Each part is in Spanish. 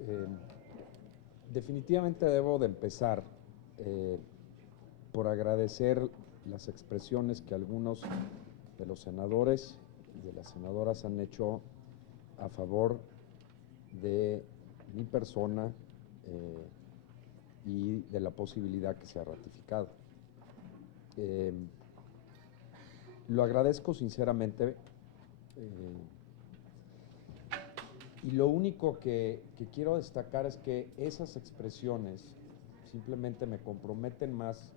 Eh, Definitivamente debo de empezar por agradecer las expresiones que algunos de los senadores y de las senadoras han hecho a favor de mi persona y de la posibilidad que sea ratificado. Lo agradezco sinceramente y lo único que quiero destacar es que esas expresiones simplemente me comprometen más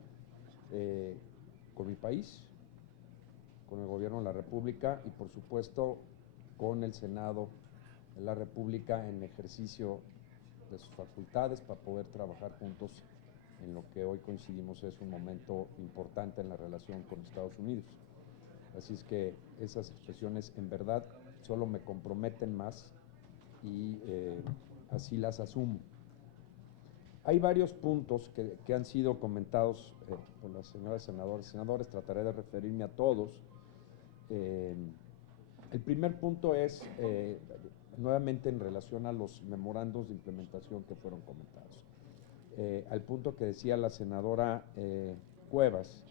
con mi país, con el gobierno de la República y por supuesto con el Senado de la República en ejercicio de sus facultades para poder trabajar juntos en lo que hoy coincidimos es un momento importante en la relación con Estados Unidos. Así es que esas expresiones en verdad solo me comprometen más y así las asumo. Hay varios puntos que han sido comentados por las señoras senadoras y senadores, trataré de referirme a todos. El primer punto es nuevamente en relación a los memorandos de implementación que fueron comentados. Al punto que decía la senadora Cuevas,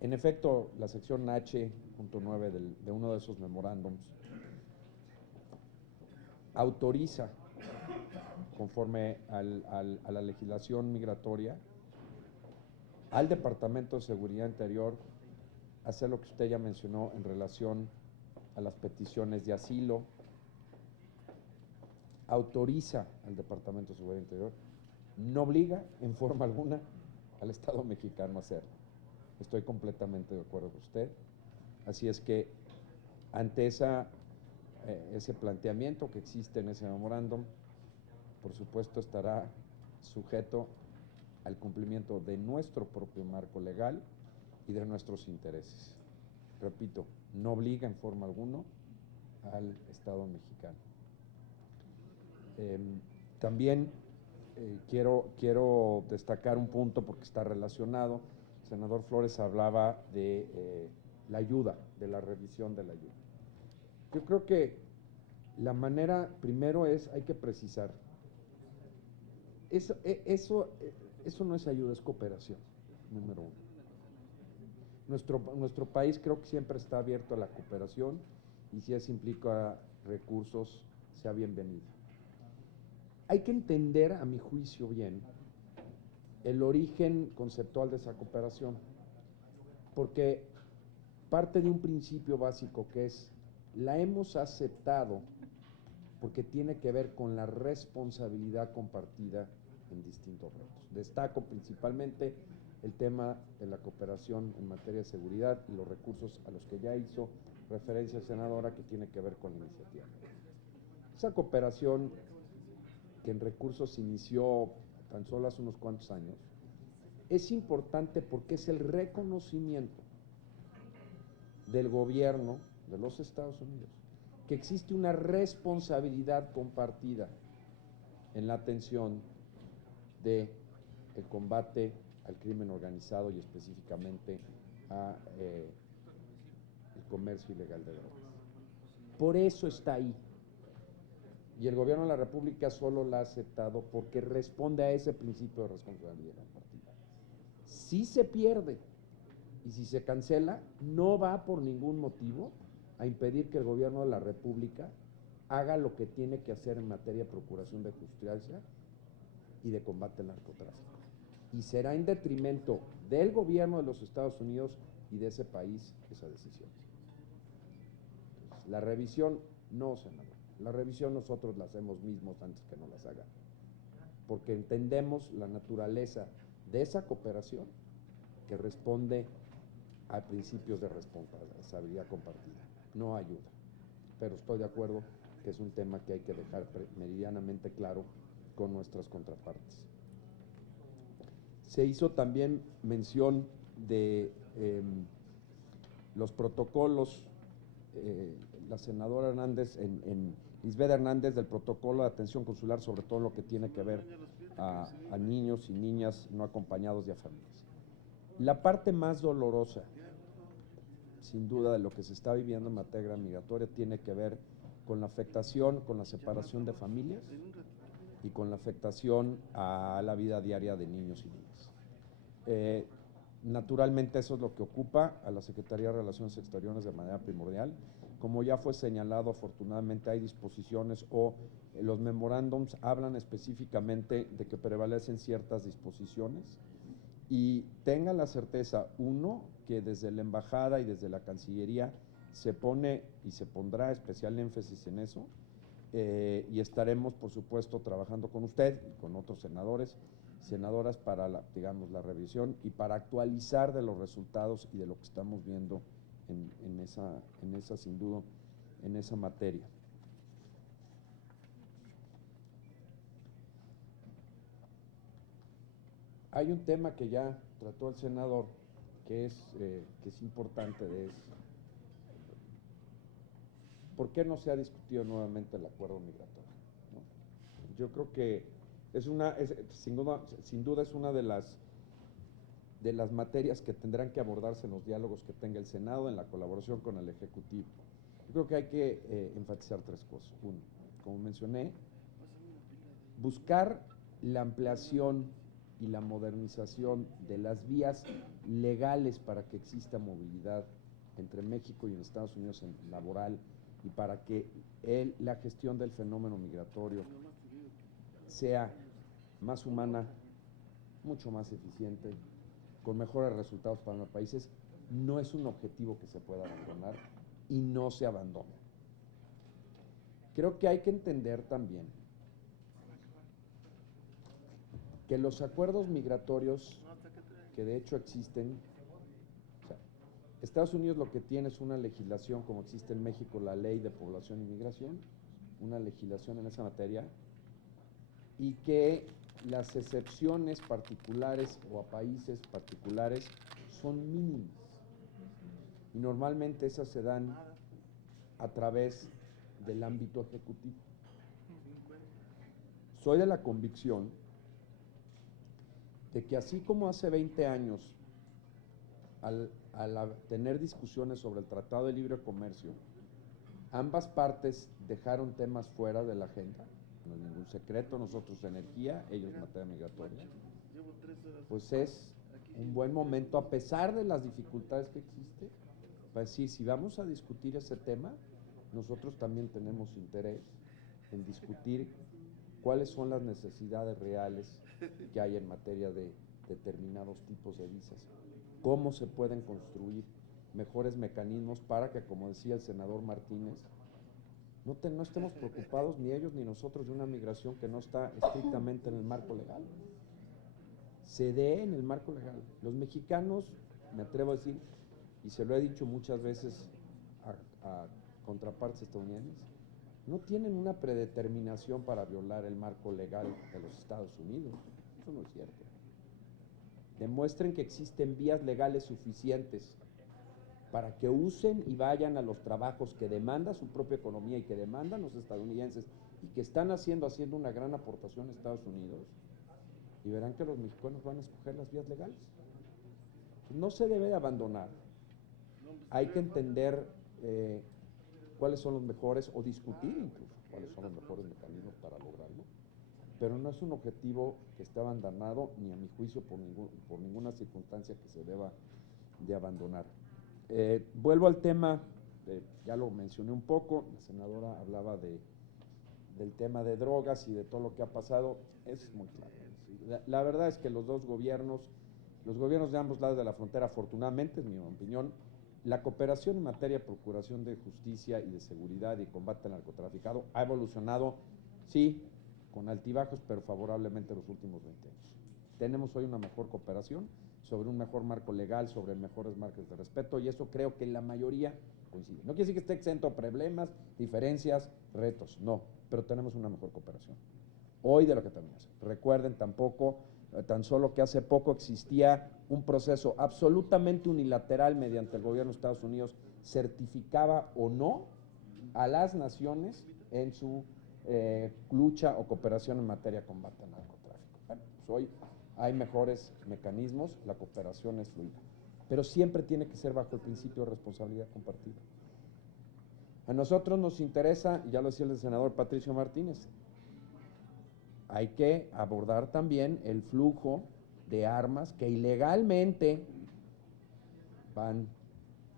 en efecto, la sección H.9 de uno de esos memorándums autoriza, conforme a la legislación migratoria, al Departamento de Seguridad Interior hacer lo que usted ya mencionó en relación a las peticiones de asilo, autoriza al Departamento de Seguridad Interior, no obliga en forma alguna al Estado mexicano a hacerlo. Estoy completamente de acuerdo con usted. Así es que ante ese planteamiento que existe en ese memorándum, por supuesto estará sujeto al cumplimiento de nuestro propio marco legal y de nuestros intereses. Repito, no obliga en forma alguna al Estado mexicano. También quiero destacar un punto porque está relacionado. El senador Flores hablaba de la ayuda, de la revisión de la ayuda. Yo creo que la manera, primero hay que precisar, eso no es ayuda, es cooperación, número uno. Nuestro país creo que siempre está abierto a la cooperación y si eso implica recursos, sea bienvenido. Hay que entender, a mi juicio bien, el origen conceptual de esa cooperación, porque parte de un principio básico que es, la hemos aceptado porque tiene que ver con la responsabilidad compartida en distintos retos. Destaco principalmente el tema de la cooperación en materia de seguridad y los recursos a los que ya hizo referencia senadora, que tiene que ver con la iniciativa. Esa cooperación que en recursos inició tan solo hace unos cuantos años, es importante porque es el reconocimiento del gobierno de los Estados Unidos que existe una responsabilidad compartida en la atención del combate al crimen organizado y específicamente a el comercio ilegal de drogas. Por eso está ahí. Y el gobierno de la República solo la ha aceptado porque responde a ese principio de responsabilidad compartida. Si se pierde y si se cancela, no va por ningún motivo a impedir que el gobierno de la República haga lo que tiene que hacer en materia de procuración de justicia y de combate al narcotráfico. Y será en detrimento del gobierno de los Estados Unidos y de ese país esa decisión. Entonces, la revisión no, senador. La revisión nosotros la hacemos mismos antes que no las hagan, porque entendemos la naturaleza de esa cooperación que responde a principios de responsabilidad compartida, no ayuda. Pero estoy de acuerdo que es un tema que hay que dejar meridianamente claro con nuestras contrapartes. Se hizo también mención de los protocolos, la senadora Hernández, Lisbeth Hernández, del protocolo de atención consular, sobre todo lo que tiene que ver a niños y niñas no acompañados y a familias. La parte más dolorosa, sin duda, de lo que se está viviendo en materia migratoria tiene que ver con la afectación, con la separación de familias y con la afectación a la vida diaria de niños y niñas. Naturalmente eso es lo que ocupa a la Secretaría de Relaciones Exteriores de manera primordial. Como ya fue señalado, afortunadamente hay disposiciones o los memorándums hablan específicamente de que prevalecen ciertas disposiciones y tengan la certeza, uno, que desde la Embajada y desde la Cancillería se pone y se pondrá especial énfasis en eso, y estaremos, por supuesto, trabajando con usted y con otros senadores, senadoras para la revisión y para actualizar de los resultados y de lo que estamos viendo en esa sin duda, en esa materia. Hay un tema que ya trató el senador que es importante, ¿por qué no se ha discutido nuevamente el acuerdo migratorio? ¿No? Yo creo que sin duda es una de las materias que tendrán que abordarse en los diálogos que tenga el Senado en la colaboración con el Ejecutivo. Yo creo que hay que enfatizar tres cosas. Uno, como mencioné, buscar la ampliación y la modernización de las vías legales para que exista movilidad entre México y Estados Unidos en laboral y para que la gestión del fenómeno migratorio sea más humana, mucho más eficiente, con mejores resultados para los países. No es un objetivo que se pueda abandonar y no se abandona. Creo que hay que entender también que los acuerdos migratorios que de hecho existen, o sea, Estados Unidos lo que tiene es una legislación como existe en México la Ley de Población y Migración, una legislación en esa materia, y que las excepciones particulares o a países particulares son mínimas. Y normalmente esas se dan a través del ámbito ejecutivo. Soy de la convicción de que así como hace 20 años, al tener discusiones sobre el Tratado de Libre Comercio, ambas partes dejaron temas fuera de la agenda, no es ningún secreto, nosotros energía, ellos materia migratoria, pues es un buen momento, a pesar de las dificultades que existen, para decir, si vamos a discutir ese tema, nosotros también tenemos interés en discutir cuáles son las necesidades reales que hay en materia de determinados tipos de visas, cómo se pueden construir mejores mecanismos para que, como decía el senador Martínez, no estemos preocupados ni ellos ni nosotros de una migración que no está estrictamente en el marco legal. Se dé en el marco legal. Los mexicanos, me atrevo a decir, y se lo he dicho muchas veces a contrapartes estadounidenses, no tienen una predeterminación para violar el marco legal de los Estados Unidos. Eso no es cierto. Demuestren que existen vías legales suficientes para que usen y vayan a los trabajos que demanda su propia economía y que demandan los estadounidenses y que están haciendo una gran aportación a Estados Unidos, y verán que los mexicanos van a escoger las vías legales. No se debe de abandonar. Hay que entender cuáles son los mejores, o discutir incluso cuáles son los mejores mecanismos para lograrlo, pero no es un objetivo que esté abandonado, ni a mi juicio por ninguna circunstancia que se deba de abandonar. Vuelvo al tema, ya lo mencioné un poco, la senadora hablaba del tema de drogas y de todo lo que ha pasado, es muy claro. La verdad es que los gobiernos de ambos lados de la frontera, afortunadamente, en mi opinión, la cooperación en materia de procuración de justicia y de seguridad y combate al narcotráfico ha evolucionado, sí, con altibajos, pero favorablemente en los últimos 20 años. Tenemos hoy una mejor cooperación sobre un mejor marco legal, sobre mejores marcos de respeto, y eso creo que la mayoría coincide. No quiere decir que esté exento de problemas, diferencias, retos, no, pero tenemos una mejor cooperación hoy de lo que teníamos. Recuerden tan solo que hace poco existía un proceso absolutamente unilateral mediante el gobierno de Estados Unidos, certificaba o no a las naciones en su lucha o cooperación en materia de combate al narcotráfico. Bueno, pues hoy hay mejores mecanismos, la cooperación es fluida, pero siempre tiene que ser bajo el principio de responsabilidad compartida. A nosotros nos interesa, ya lo decía el senador Patricio Martínez, hay que abordar también el flujo de armas que ilegalmente van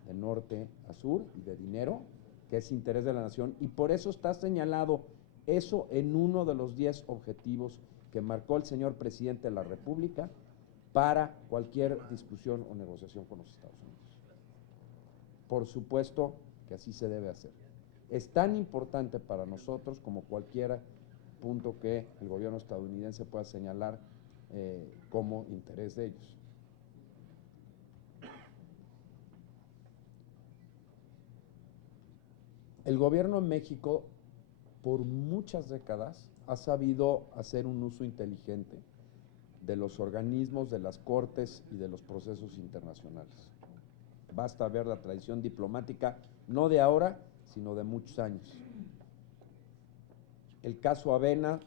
de norte a sur y de dinero, que es interés de la nación, y por eso está señalado eso en uno de los 10 objetivos que marcó el señor presidente de la República para cualquier discusión o negociación con los Estados Unidos. Por supuesto que así se debe hacer. Es tan importante para nosotros como cualquier punto que el gobierno estadounidense pueda señalar como interés de ellos. El gobierno en México, por muchas décadas, ha sabido hacer un uso inteligente de los organismos, de las cortes y de los procesos internacionales. Basta ver la tradición diplomática, no de ahora, sino de muchos años. El caso Avena,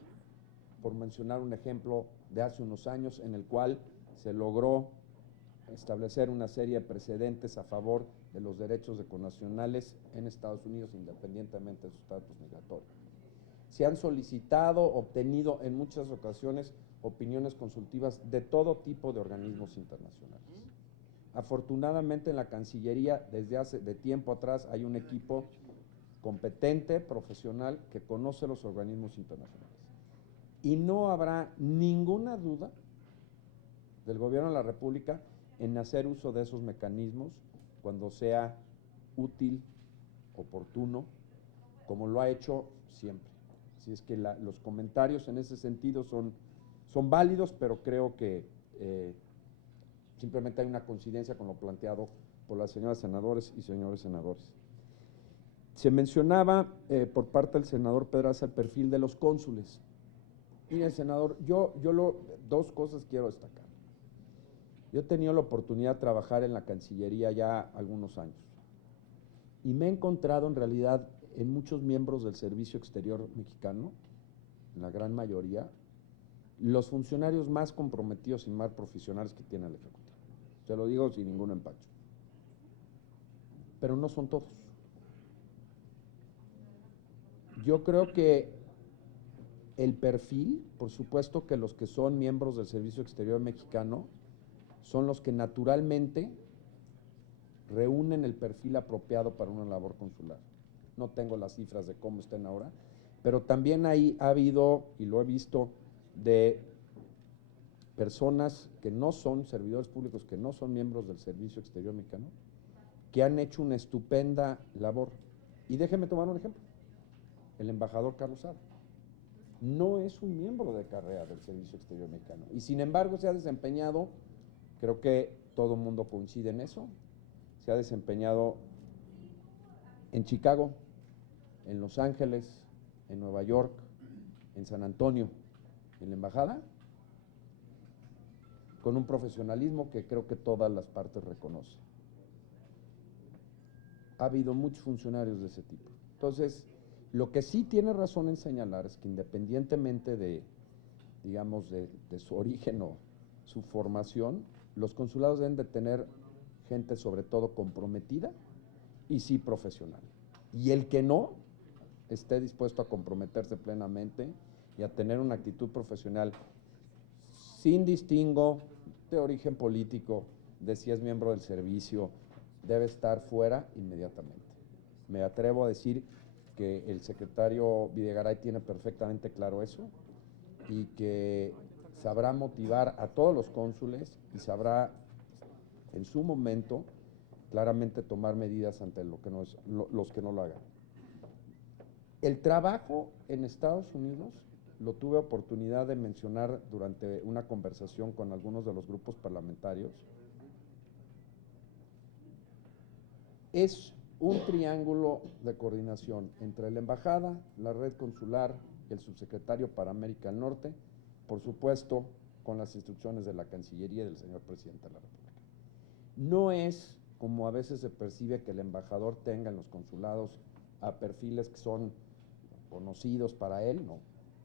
por mencionar un ejemplo de hace unos años, en el cual se logró establecer una serie de precedentes a favor de los derechos de connacionales en Estados Unidos, independientemente de su estatus migratorio. Se han solicitado, obtenido en muchas ocasiones opiniones consultivas de todo tipo de organismos internacionales. Afortunadamente en la Cancillería, desde hace de tiempo atrás, hay un equipo competente, profesional, que conoce los organismos internacionales. Y no habrá ninguna duda del gobierno de la República en hacer uso de esos mecanismos cuando sea útil, oportuno, como lo ha hecho siempre. Así es que los comentarios en ese sentido son válidos, pero creo que simplemente hay una coincidencia con lo planteado por las señoras senadores y señores senadores. Se mencionaba por parte del senador Pedraza el perfil de los cónsules. Mire, senador, dos cosas quiero destacar. Yo he tenido la oportunidad de trabajar en la Cancillería ya algunos años y me he encontrado en realidad en muchos miembros del Servicio Exterior mexicano, en la gran mayoría, los funcionarios más comprometidos y más profesionales que tiene el Ejecutivo. Se lo digo sin ningún empacho. Pero no son todos. Yo creo que el perfil, por supuesto que los que son miembros del Servicio Exterior mexicano son los que naturalmente reúnen el perfil apropiado para una labor consular. No tengo las cifras de cómo estén ahora, pero también ahí ha habido, y lo he visto, de personas que no son servidores públicos, que no son miembros del Servicio Exterior mexicano, que han hecho una estupenda labor. Y déjenme tomar un ejemplo. El embajador Carlos Sada no es un miembro de carrera del Servicio Exterior mexicano, y sin embargo se ha desempeñado, creo que todo el mundo coincide en eso, se ha desempeñado en Chicago, en Los Ángeles, en Nueva York, en San Antonio, en la embajada, con un profesionalismo que creo que todas las partes reconocen. Ha habido muchos funcionarios de ese tipo. Entonces, lo que sí tiene razón en señalar es que independientemente de, digamos, de su origen o su formación, los consulados deben de tener gente sobre todo comprometida y sí profesional. Y el que no esté dispuesto a comprometerse plenamente y a tener una actitud profesional sin distingo de origen político, de si es miembro del servicio, debe estar fuera inmediatamente. Me atrevo a decir que el secretario Videgaray tiene perfectamente claro eso y que sabrá motivar a todos los cónsules y sabrá en su momento claramente tomar medidas ante los que no lo hagan. El trabajo en Estados Unidos lo tuve oportunidad de mencionar durante una conversación con algunos de los grupos parlamentarios. Es un triángulo de coordinación entre la embajada, la red consular, el subsecretario para América del Norte, por supuesto, con las instrucciones de la Cancillería y del señor presidente de la República. No es, como a veces se percibe, que el embajador tenga en los consulados a perfiles que son conocidos para él, no.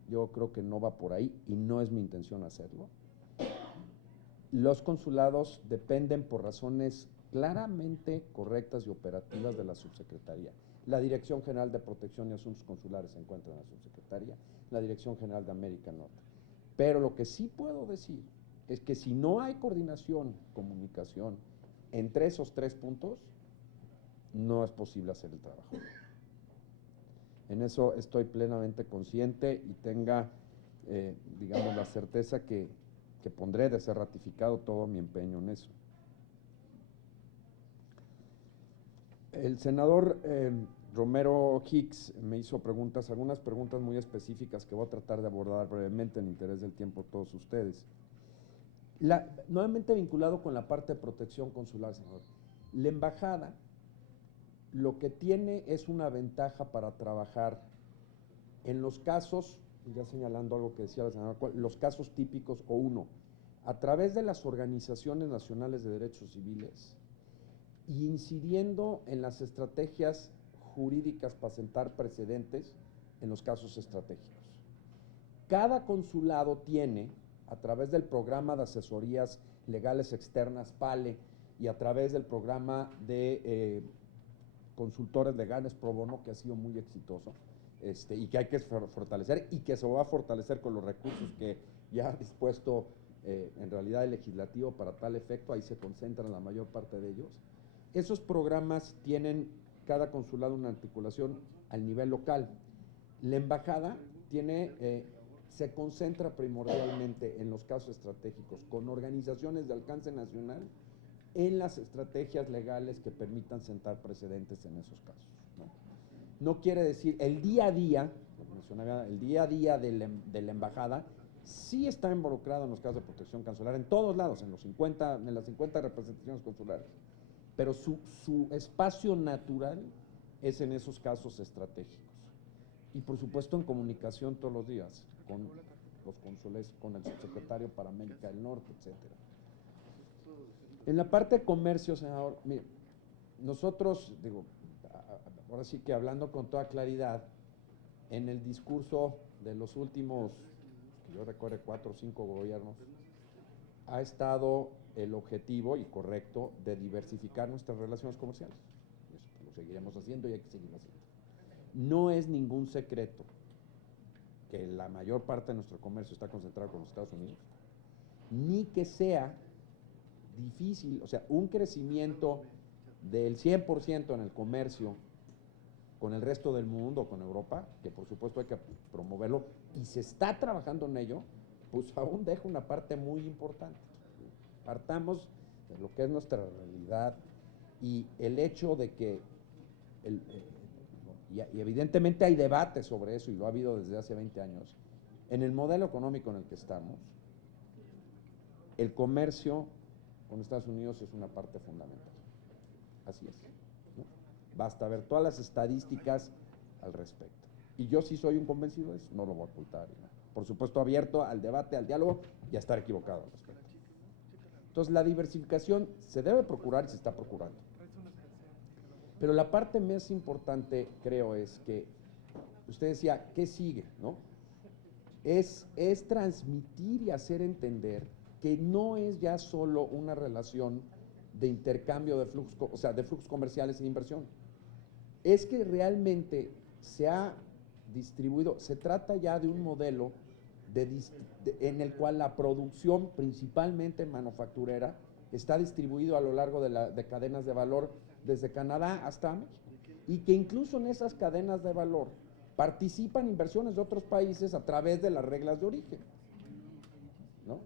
Yo creo que no va por ahí y no es mi intención hacerlo. Los consulados dependen por razones claramente correctas y operativas de la subsecretaría. La Dirección General de Protección y Asuntos Consulares se encuentra en la subsecretaría, la Dirección General de América Norte. Pero lo que sí puedo decir es que si no hay coordinación, comunicación entre esos tres puntos, no es posible hacer el trabajo. En eso estoy plenamente consciente y tenga, digamos, la certeza que pondré de ser ratificado todo mi empeño en eso. El senador Romero Hicks me hizo preguntas, algunas preguntas muy específicas que voy a tratar de abordar brevemente en interés del tiempo de todos ustedes. Nuevamente vinculado con la parte de protección consular, senador. La embajada lo que tiene es una ventaja para trabajar en los casos, ya señalando algo que decía la senadora, los casos típicos, o uno, a través de las organizaciones nacionales de derechos civiles, y incidiendo en las estrategias jurídicas para sentar precedentes en los casos estratégicos. Cada consulado tiene, a través del programa de asesorías legales externas, PALE, y a través del programa de consultores legales pro bono, que ha sido muy exitoso, y que hay que fortalecer, y que se va a fortalecer con los recursos que ya ha dispuesto en realidad el legislativo para tal efecto. Ahí se concentran la mayor parte de ellos. Esos programas tienen cada consulado una articulación al nivel local. La embajada se concentra primordialmente en los casos estratégicos con organizaciones de alcance nacional en las estrategias legales que permitan sentar precedentes en esos casos, ¿no? quiere decir, el día a día, como mencionaba, el día a día de la embajada sí está involucrado en los casos de protección consular en todos lados, en las 50 representaciones consulares, pero su espacio natural es en esos casos estratégicos. Y por supuesto en comunicación todos los días, con los cónsules, con el subsecretario para América del Norte, etcétera. En la parte de comercio, senador, mire, nosotros, ahora sí que hablando con toda claridad, en el discurso de los últimos, que yo recuerde, 4 o 5 gobiernos, ha estado el objetivo, y correcto, de diversificar nuestras relaciones comerciales. Eso lo seguiremos haciendo y hay que seguirlo haciendo. No es ningún secreto que la mayor parte de nuestro comercio está concentrado con los Estados Unidos, ni que sea difícil, o sea, un crecimiento del 100% en el comercio con el resto del mundo, con Europa, que por supuesto hay que promoverlo, y se está trabajando en ello, pues aún deja una parte muy importante. Partamos de lo que es nuestra realidad y el hecho de que, y evidentemente hay debate sobre eso, y lo ha habido desde hace 20 años, en el modelo económico en el que estamos, el comercio con Estados Unidos es una parte fundamental. Así es, ¿no? Basta ver todas las estadísticas al respecto. Y yo sí soy un convencido de eso, no lo voy a ocultar, ¿no? Por supuesto abierto al debate, al diálogo y a estar equivocado al respecto. Entonces la diversificación se debe procurar y se está procurando. Pero la parte más importante, creo, es que usted decía, ¿qué sigue, no? Es transmitir y hacer entender que no es ya solo una relación de intercambio de flujos, o sea, de flujos comerciales e inversión. Es que realmente se ha distribuido, se trata ya de un modelo en el cual la producción, principalmente manufacturera, está distribuido a lo largo de cadenas de valor desde Canadá hasta México, y que incluso en esas cadenas de valor participan inversiones de otros países a través de las reglas de origen, ¿no?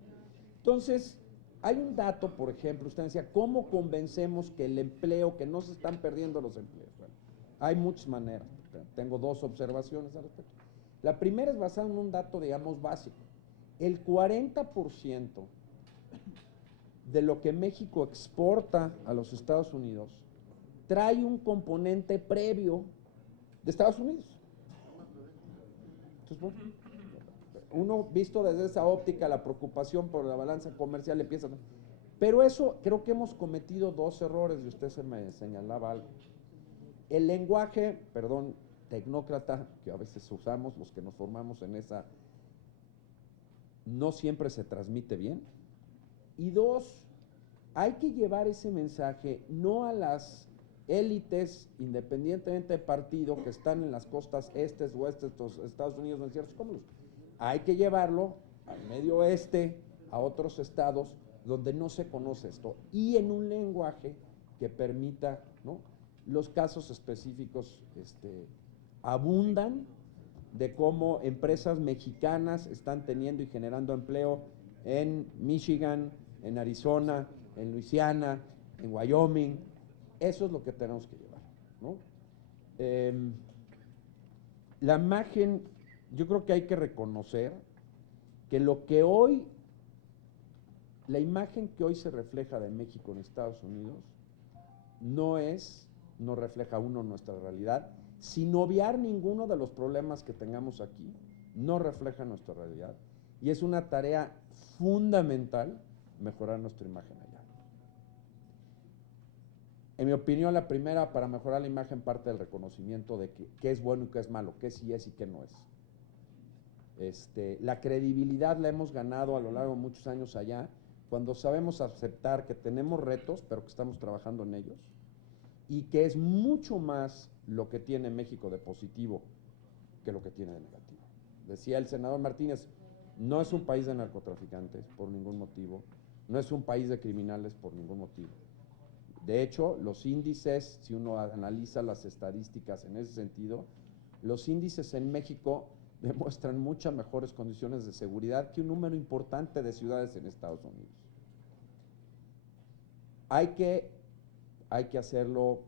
Entonces, hay un dato, por ejemplo, usted decía, ¿cómo convencemos que el empleo, que no se están perdiendo los empleos? Bueno, hay muchas maneras, tengo 2 observaciones al respecto. La primera es basada en un dato, digamos, básico. El 40% de lo que México exporta a los Estados Unidos trae un componente previo de Estados Unidos. Entonces, bueno, uno visto desde esa óptica, la preocupación por la balanza comercial empieza. Pero eso, creo que hemos cometido 2 errores, y usted se me señalaba algo. El lenguaje, perdón, tecnócrata, que a veces usamos los que nos formamos en esa, no siempre se transmite bien. Y 2, hay que llevar ese mensaje no a las élites, independientemente de partido, que están en las costas estes, oestes de los Estados Unidos, en ciertos cómodos. Hay que llevarlo al medio oeste, a otros estados donde no se conoce esto, y en un lenguaje que permita, ¿no? Los casos específicos abundan de cómo empresas mexicanas están teniendo y generando empleo en Michigan, en Arizona, en Luisiana, en Wyoming. Eso es lo que tenemos que llevar, ¿no? La imagen, yo creo que hay que reconocer que la imagen que hoy se refleja de México en Estados Unidos no refleja nuestra realidad, sin obviar ninguno de los problemas que tengamos aquí, no refleja nuestra realidad, y es una tarea fundamental mejorar nuestra imagen allá. En mi opinión, la primera, para mejorar la imagen, parte del reconocimiento de qué es bueno y qué es malo, qué sí es y qué no es. La credibilidad la hemos ganado a lo largo de muchos años allá, cuando sabemos aceptar que tenemos retos, pero que estamos trabajando en ellos, y que es mucho más lo que tiene México de positivo que lo que tiene de negativo. Decía el senador Martínez, no es un país de narcotraficantes por ningún motivo, no es un país de criminales por ningún motivo. De hecho, los índices, si uno analiza las estadísticas en ese sentido, los índices en México demuestran muchas mejores condiciones de seguridad que un número importante de ciudades en Estados Unidos. Hay que hacerlo,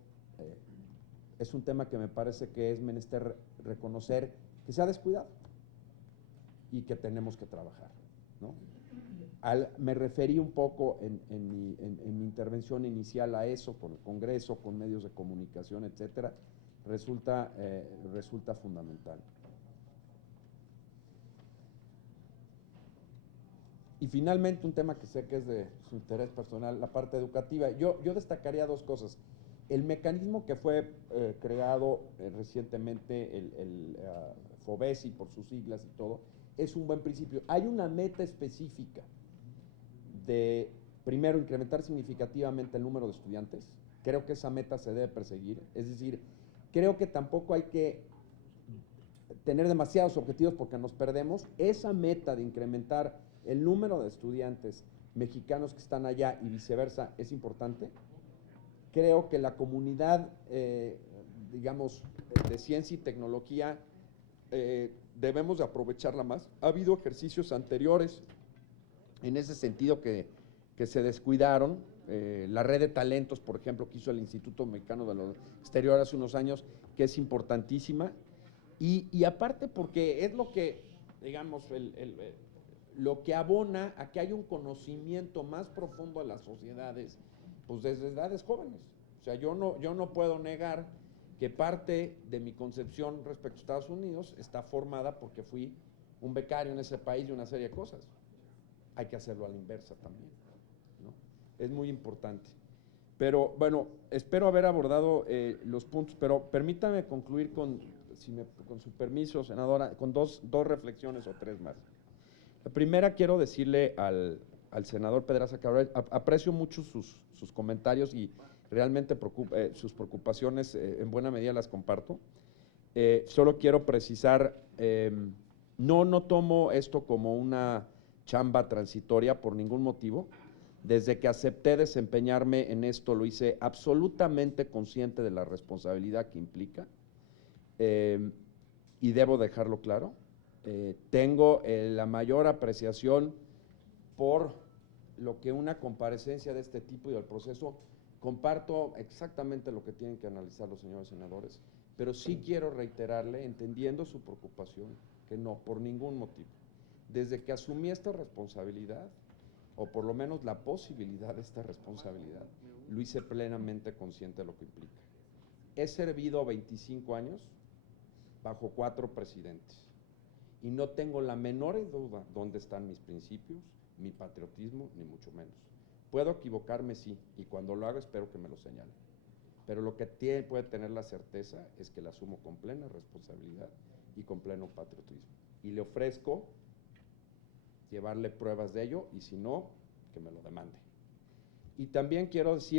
es un tema que me parece que es menester reconocer que se ha descuidado y que tenemos que trabajar, ¿no? Me referí un poco en mi intervención inicial a eso, con el Congreso, con medios de comunicación, etcétera, resulta fundamental. Y finalmente, un tema que sé que es de su interés personal, la parte educativa. Yo destacaría dos cosas. El mecanismo que fue creado recientemente, el FOBESI por sus siglas y todo, es un buen principio. Hay una meta específica de, primero, incrementar significativamente el número de estudiantes. Creo que esa meta se debe perseguir. Es decir, creo que tampoco hay que tener demasiados objetivos porque nos perdemos. Esa meta de incrementar el número de estudiantes mexicanos que están allá y viceversa es importante. Creo que la comunidad, digamos, de ciencia y tecnología debemos de aprovecharla más. Ha habido ejercicios anteriores en ese sentido que se descuidaron. La red de talentos, por ejemplo, que hizo el Instituto Mexicano de lo Exterior hace unos años, que es importantísima. Y aparte porque es lo que, digamos, lo que abona a que haya un conocimiento más profundo de las sociedades, pues desde edades jóvenes. O sea, yo no puedo negar que parte de mi concepción respecto a Estados Unidos está formada porque fui un becario en ese país y una serie de cosas. Hay que hacerlo a la inversa también, ¿no? Es muy importante. Pero bueno, espero haber abordado los puntos, pero permítame concluir con su permiso, senadora, con dos reflexiones o tres más. La primera, quiero decirle al senador Pedraza Cabral, aprecio mucho sus comentarios y realmente sus preocupaciones en buena medida las comparto. Solo quiero precisar, no tomo esto como una chamba transitoria por ningún motivo. Desde que acepté desempeñarme en esto lo hice absolutamente consciente de la responsabilidad que implica, y debo dejarlo claro. Tengo la mayor apreciación por lo que una comparecencia de este tipo y del proceso, comparto exactamente lo que tienen que analizar los señores senadores, pero sí quiero reiterarle, entendiendo su preocupación, que no, por ningún motivo. Desde que asumí esta responsabilidad, o por lo menos la posibilidad de esta responsabilidad, lo hice plenamente consciente de lo que implica. He servido 25 años bajo 4 presidentes y no tengo la menor duda dónde están mis principios, mi patriotismo, ni mucho menos. Puedo equivocarme, sí, y cuando lo haga espero que me lo señalen. Pero lo que puede tener la certeza es que la asumo con plena responsabilidad y con pleno patriotismo. Y le ofrezco llevarle pruebas de ello, y si no, que me lo demande. Y también quiero decir